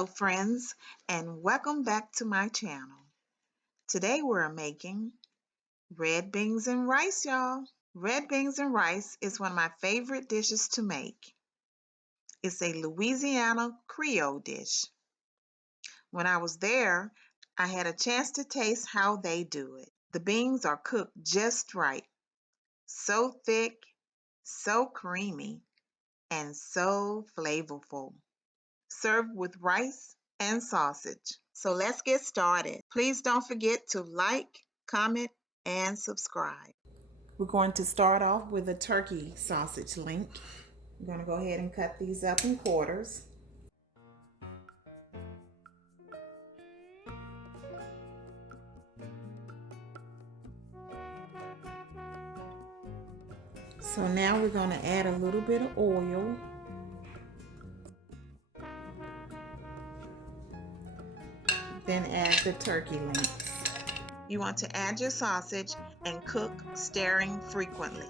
Hello friends, and welcome back to my channel. Today we're making red beans and rice, y'all. Red beans and rice is one of my favorite dishes to make. It's a Louisiana Creole dish. When I was there, I had a chance to taste how they do it. The beans are cooked just right, so thick, so creamy, and so flavorful. Served with rice and sausage. So let's get started. Please don't forget to like, comment, and subscribe. We're going to start off with a turkey sausage link. I'm going to go ahead and cut these up in quarters. So now we're going to add a little bit of oil. Then add the turkey links. You want to add your sausage and cook, stirring frequently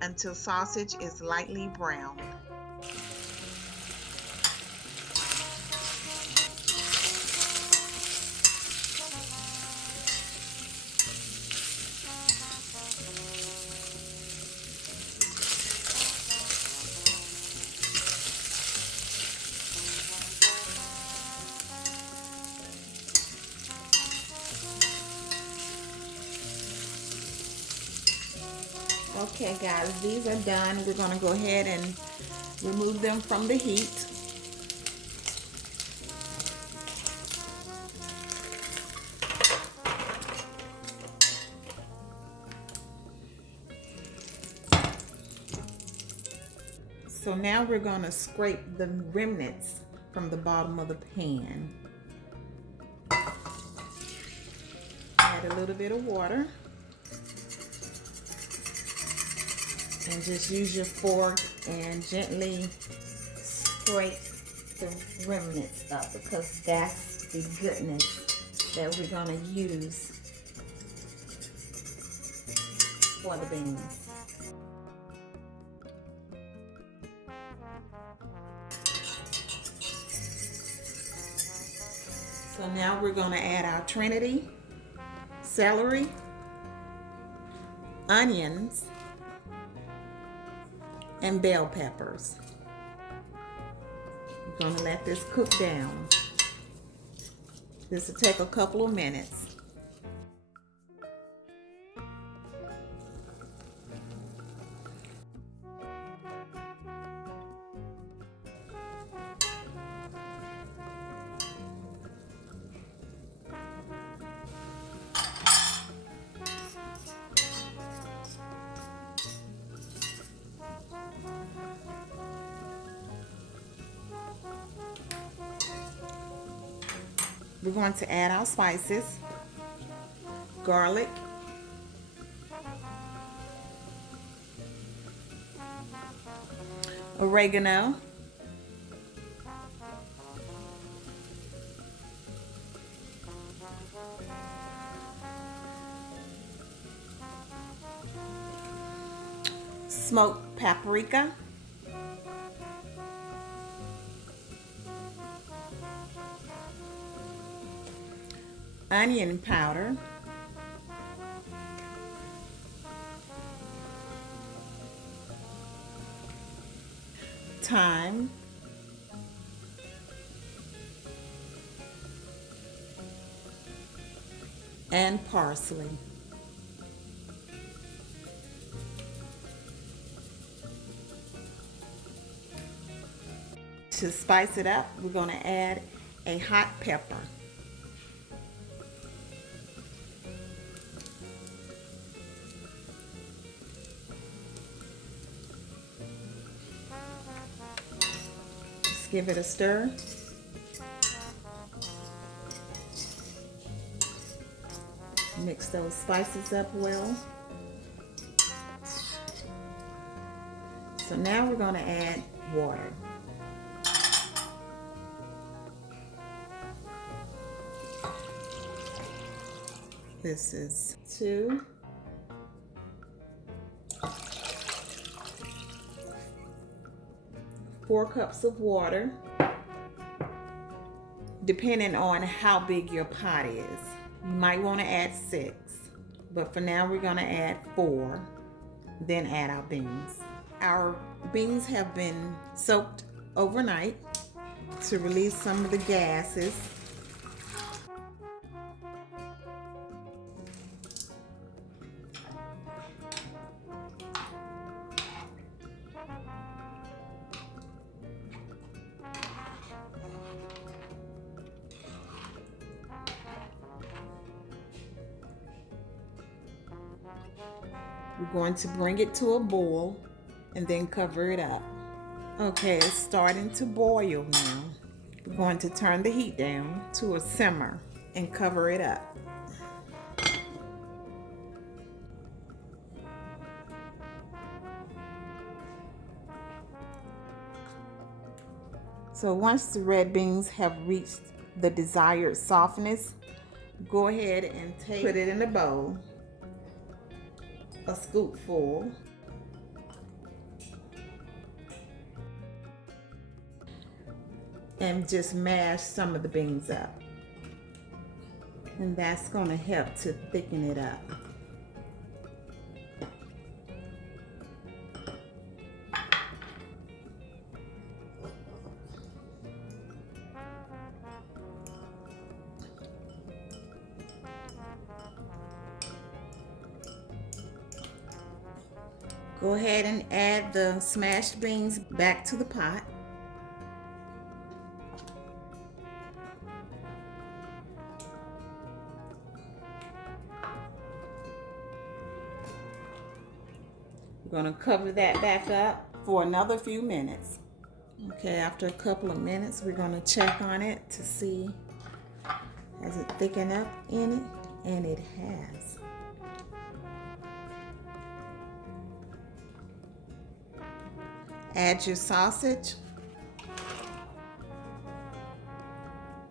until sausage is lightly browned. Okay guys, these are done. We're going to go ahead and remove them from the heat. So now we're going to scrape the remnants from the bottom of the pan. Add a little bit of water. And just use your fork and gently scrape the remnants up, because that's the goodness that we're going to use for the beans. So now we're going to add our trinity, celery, onions, and bell peppers. We're going to let this cook down. This will take a couple of minutes. We're going to add our spices: garlic, oregano, smoked paprika, onion powder, thyme, and parsley. To spice it up, we're going to add a hot pepper. Just give it a stir. Mix those spices up well. So now we're going to add water. This is 4 cups of water. depending on how big your pot is. You might want to add 6, but for now we're going to add 4, then add our beans. Our beans have been soaked overnight to release some of the gases. We're going to bring it to a boil and then cover it up. Okay, it's starting to boil now. We're going to turn the heat down to a simmer and cover it up. So once the red beans have reached the desired softness, go ahead and put it in a bowl, a scoopful. And just mash some of the beans up. And that's going to help to thicken it up. Go ahead and add the smashed beans back to the pot. We're going to cover that back up for another few minutes. Okay, after a couple of minutes, we're going to check on it to see has it thickened up in it, and it has. Add your sausage.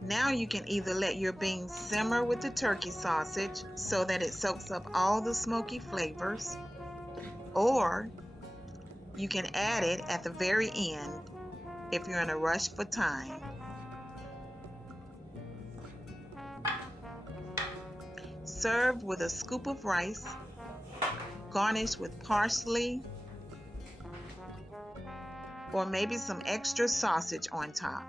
Now you can either let your beans simmer with the turkey sausage so that it soaks up all the smoky flavors, or you can add it at the very end if you're in a rush for time. Serve with a scoop of rice, garnish with parsley, or maybe some extra sausage on top.